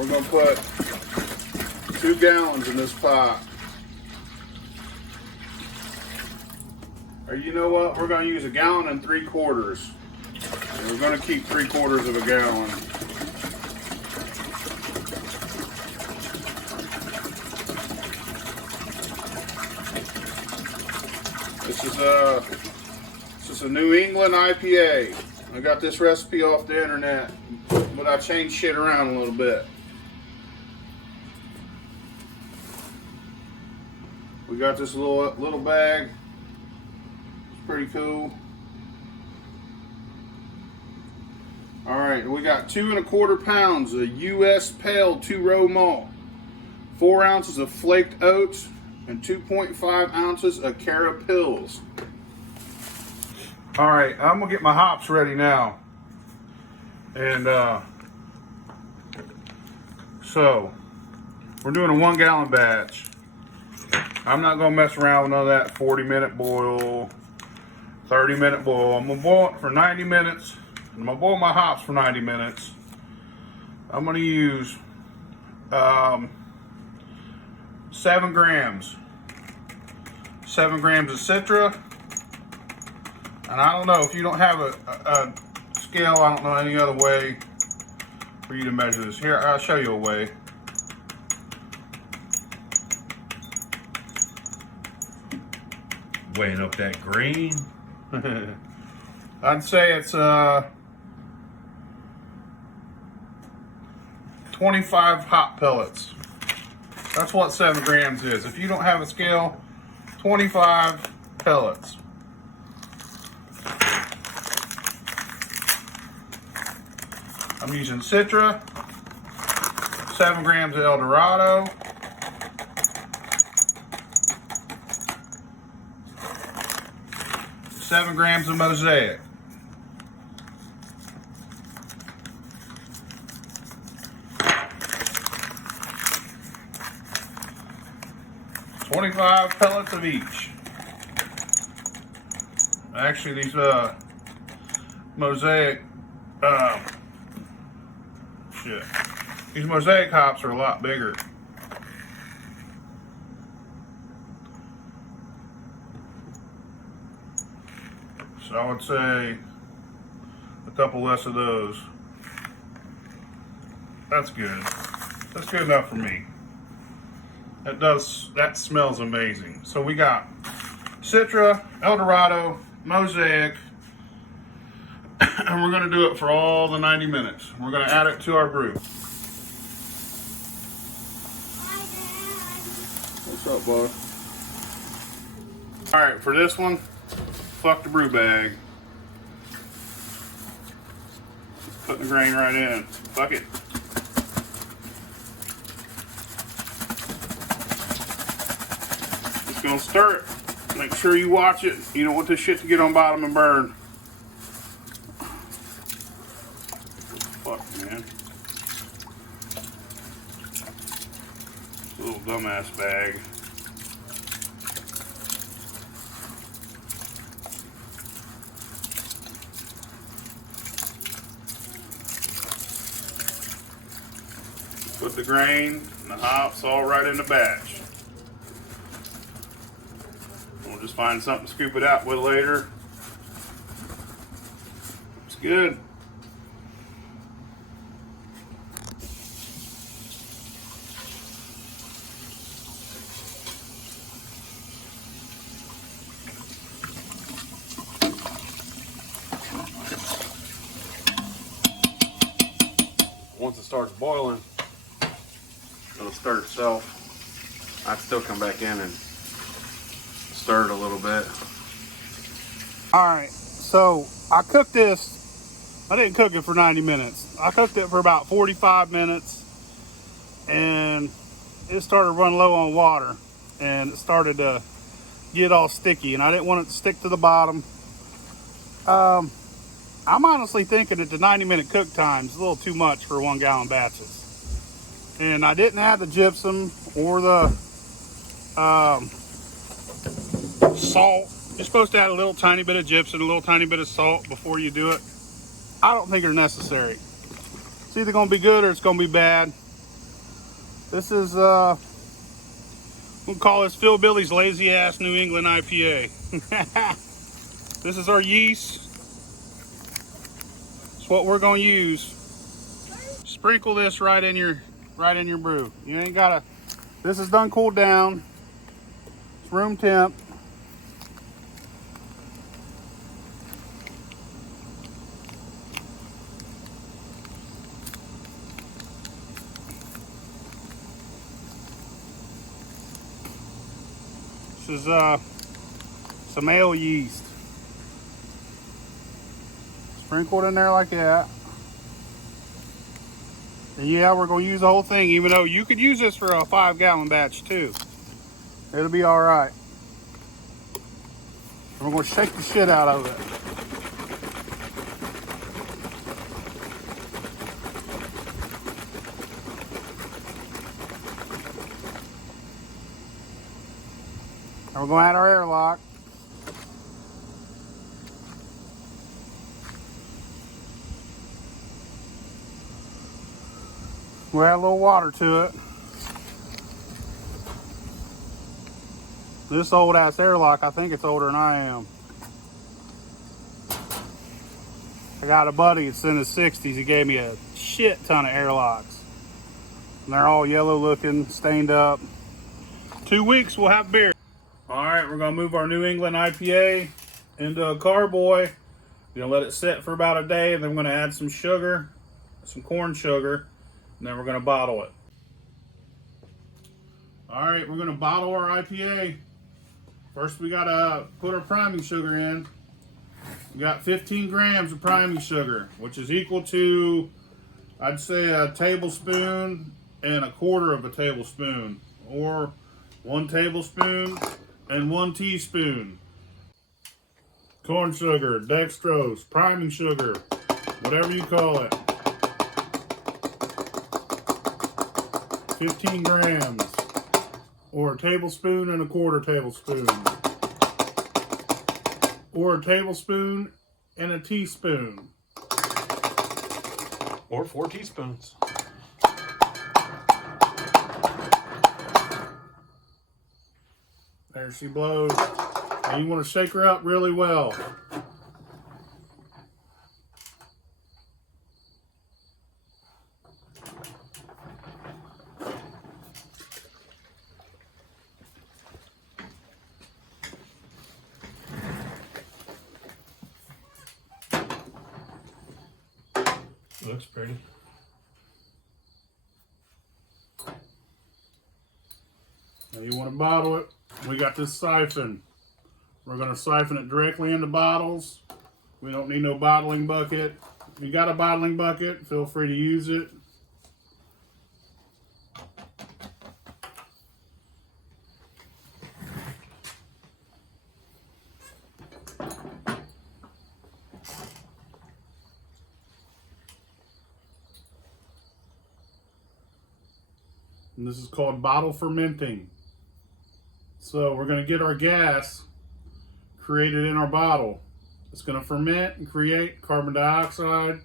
we're going to put 2 gallons in this pot. Or you know what? We're going to use 1 3/4 gallons. And we're going to keep 3/4 of a gallon. This is a New England IPA. I got this recipe off the internet, but I changed shit around a little bit. We got this little bag. It's pretty cool. All right, we got 2 1/4 pounds of U.S. Pale 2-row malt, 4 ounces of flaked oats, and 2.5 ounces of Cara Pils. All right, I'm gonna get my hops ready now. And so we're doing a 1 gallon batch. I'm not gonna mess around with none of that 40-minute boil, 30-minute boil. I'm gonna boil it for 90 minutes. I'm gonna boil my hops for 90 minutes. I'm gonna use 7 grams. 7 grams of Citra. And I don't know, if you don't have a scale, I don't know any other way for you to measure this. Here, I'll show you a way. Weighing up that green. I'd say it's 25 hop pellets. That's what 7 grams is. If you don't have a scale, 25 pellets. I'm using Citra, 7 grams of El Dorado, 7 grams of Mosaic. $25 pellets of each. Actually, these Mosaic these Mosaic hops are a lot bigger. So I would say a couple less of those. That's good. That's good enough for me. That smells amazing. So we got Citra, El Dorado, Mosaic, and we're gonna do it for all the 90 minutes. We're gonna add it to our brew. What's up, bud? All right, for this one, fuck the brew bag. Put the grain right in. Fuck it. Just gonna stir it. Make sure you watch it. You don't want this shit to get on bottom and burn. Fuck, man. Little dumbass bag. Put the grain and the hops all right in the batch. We'll just find something to scoop it out with later. It's good. Once it starts boiling, it'll stir itself. I'd still come back in and stir it a little bit. All right, so I cooked this. I didn't cook it for 90 minutes. I cooked it for about 45 minutes, and it started running low on water, and it started to get all sticky, and I didn't want it to stick to the bottom. I'm honestly thinking that the 90-minute cook time is a little too much for 1 gallon batches. And I didn't add the gypsum or the salt. You're supposed to add a little tiny bit of gypsum, a little tiny bit of salt before you do it. I don't think they're necessary. It's either going to be good or it's going to be bad. This is, we'll call this PhilBilly's Lazy Ass New England IPA. This is our yeast. It's what we're gonna use. Sprinkle this right in your brew. You ain't gotta, this is done cooled down. It's room temp. This is some ale yeast. Sprinkled in there like that. And yeah, we're gonna use the whole thing, even though you could use this for a 5-gallon batch too. It'll be all right. And we're gonna shake the shit out of it. And we're gonna add our airlock. We'll add a little water to it. This old ass airlock, I think it's older than I am. I got a buddy that's in his 60s. He gave me a shit ton of airlocks. And they're all yellow looking, stained up. 2 weeks, we'll have beer. All right, we're gonna move our New England IPA into a carboy. We're gonna let it sit for about a day, and then we're gonna add some sugar, some corn sugar, and then we're gonna bottle it. All right, we're gonna bottle our IPA. First, we gotta put our priming sugar in. We got 15 grams of priming sugar, which is equal to, I'd say, a tablespoon and a quarter of a tablespoon, or 1 tablespoon and 1 teaspoon. Corn sugar, dextrose, priming sugar, whatever you call it. 15 grams, or a tablespoon and a quarter tablespoon, or a tablespoon and a teaspoon, Or 4 teaspoons. There she blows. And you want to shake her up really well. Looks pretty. Now you want to bottle it. We got this siphon. We're going to siphon it directly into bottles. We don't need no bottling bucket. If you got a bottling bucket, feel free to use it. And this is called bottle fermenting. So we're going to get our gas created in our bottle. It's going to ferment and create carbon dioxide,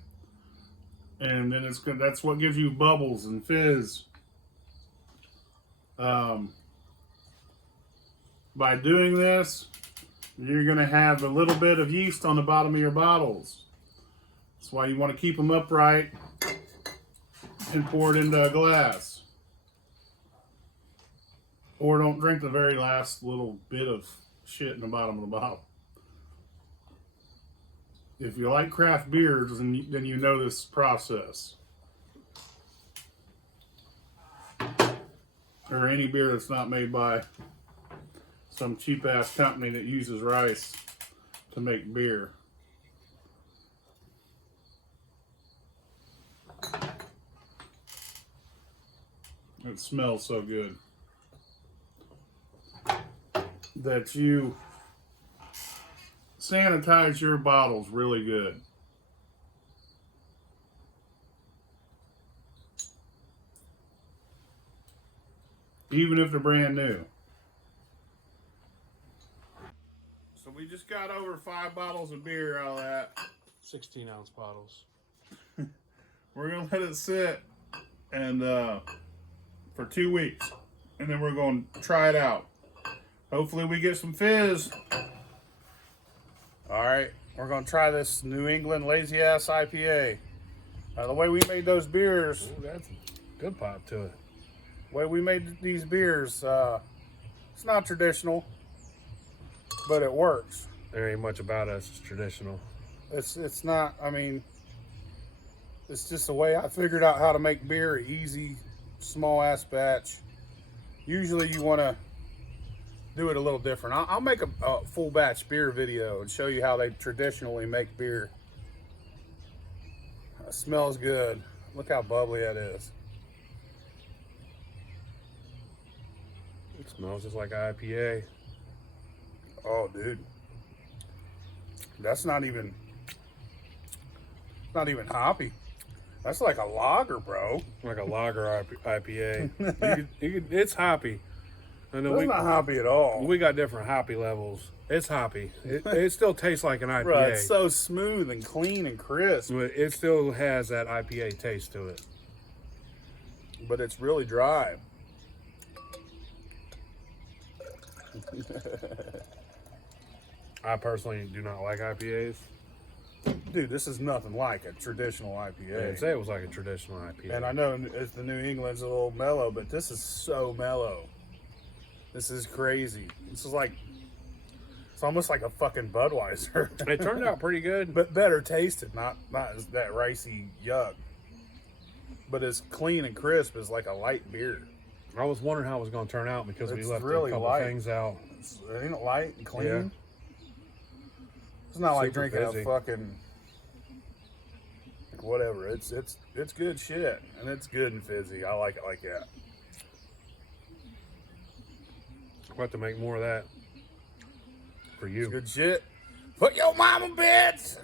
and then that's what gives you bubbles and fizz. By doing this, you're going to have a little bit of yeast on the bottom of your bottles. That's why you want to keep them upright and pour it into a glass. Or don't drink the very last little bit of shit in the bottom of the bottle. If you like craft beers, then you know this process. Or any beer that's not made by some cheap ass company that uses rice to make beer. It smells so good that you sanitize your bottles really good. Even if they're brand new. So we just got over 5 bottles of beer out of that. 16-ounce bottles. We're gonna let it sit and for 2 weeks. And then we're going to try it out. Hopefully we get some fizz. All right, we're going to try this New England Lazy Ass IPA. The way we made those beers. Ooh, that's a good pop to it. The way we made these beers, it's not traditional, but it works. There ain't much about us that's traditional. It's not, I mean, it's just the way I figured out how to make beer, easy, small ass batch. Usually you want to do it a little different. I'll make a full batch beer video and show you how they traditionally make beer. It smells good. Look how bubbly that is. It smells just like IPA. Oh, dude. That's not even hoppy. That's like a lager, bro. Like a lager IPA. It's hoppy. I know It's not hoppy at all. we got different hoppy levels. It's hoppy. It still tastes like an IPA. Bro, it's so smooth and clean and crisp. But it still has that IPA taste to it. But it's really dry. I personally do not like IPAs. Dude, this is nothing like a traditional IPA. I'd say it was like a traditional IPA. And I know it's the New England's a little mellow, but this is so mellow. This is crazy. This is like, it's almost like a fucking Budweiser. It turned out pretty good. But better tasted, not as that ricey yuck. But as clean and crisp as like a light beer. I was wondering how it was going to turn out because we It's left really a couple light. things out. It ain't light and clean. Yeah. It's not like Super drinking fizzy. a fucking whatever. It's good shit, and it's good and fizzy. I like it like that. I'll have to make more of that for you. It's good shit. Put your mama, bitch.